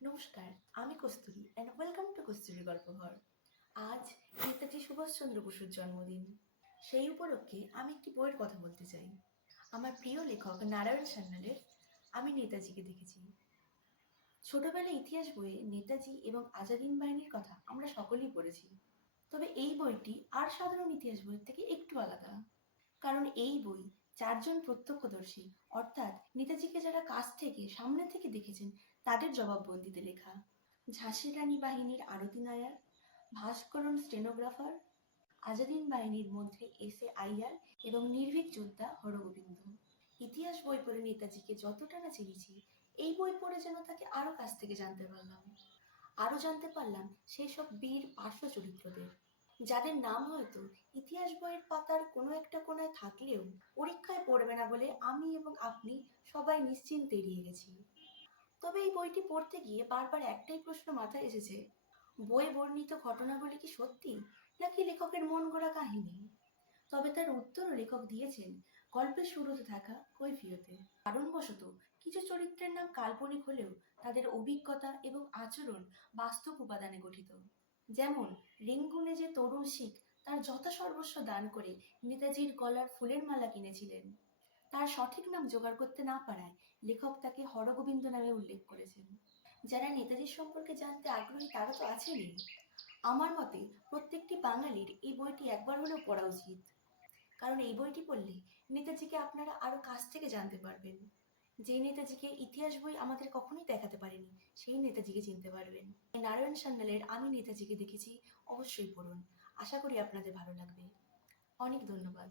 নমস্কার, আমি কস্তুরী and welcome to কস্তুরী গল্পঘর। আজ নেতাজি সুভাষচন্দ্র বসুর জন্মদিন। সেই উপলক্ষে আমি একটি বইয়ের কথা বলতে চাই। আমার প্রিয় লেখক নারায়ণ সান্যালের আমি নেতাজিকে দেখেছি। ছোটবেলায় ইতিহাস বইয়ে নেতাজি এবং আজাদিন বাহিনীর কথা আমরা সকলেই পড়েছি। তবে এই বইটি আর সাধারণ ইতিহাস বইয়ের থেকে একটু আলাদা। কারণ এই বই চারজন প্রত্যক্ষদর্শী অর্থাৎ নেতাজিকে যারা কাছ থেকে সামনে থেকে দেখেছেন তাদের জবাববন্দিতে লেখা। ঝাঁসির রানী বাহিনীর আরতি নায়ার, ভাস্করন স্টেনোগ্রাফার, আজাদিন বাহিনীর মধ্যে এস এ আইয়ার এবং নির্ভীক যোদ্ধা হরগোবিন্দ। ইতিহাস বই পড়ে নেতাজিকে যতটা না চিনেছি, এই বই পড়ে যেন তাকে আরো কাছ থেকে জানতে পারলাম। আরো জানতে পারলাম সেই সব বীর পার্শ্ব চরিত্রদের, যাদের নাম হয়তো ইতিহাস বইয়ের পাতার কোনো একটা কোণায় থাকলেও পরীক্ষায় পড়বে না বলে আমি এবং আপনি সবাই নিশ্চিন্তে এড়িয়ে গেছি। তবে এই বইটি পড়তে গিয়ে বারবার একটাই প্রশ্ন মাথায় এসেছে, বইয়ে বর্ণিত ঘটনাগুলি কি সত্যি নাকি লেখকের মন গড়া কাহিনী? তবে তার উত্তরও লেখক দিয়েছেন গল্পের শুরুতে থাকা কৈফিয়তে। কারণবশত কিছু চরিত্রের নাম কাল্পনিক হলেও তাদের অভিজ্ঞতা এবং আচরণ বাস্তব উপাদানে গঠিত। যেমন রেঙ্গুনে যে তরুণ শিখ তার যথাসর্বস্ব দান করে নেতাজির গলার ফুলের মালা কিনেছিলেন, তার সঠিক নাম জোগাড় করতে না পারায় লেখক তাকে হরগোবিন্দ নামে উল্লেখ করেছেন। যারা নেতাজির সম্পর্কে জানতে আগ্রহী তারা তো আছেনই। আমার মতে প্রত্যেকটি বাঙালির এই বইটি একবার হলেও পড়া উচিত। কারণ এই বইটি পড়লে নেতাজিকে আপনারা আরো কাছ থেকে জানতে পারবেন। যে নেতাজিকে ইতিহাস বই আমাদের কখনোই দেখাতে পারেনি, সেই নেতাজিকে চিনতে পারবেন। এই নারায়ণ সান্যালের আমি নেতাজিকে দেখেছি অবশ্যই পড়ুন। আশা করি আপনাদের ভালো লাগবে। অনেক ধন্যবাদ।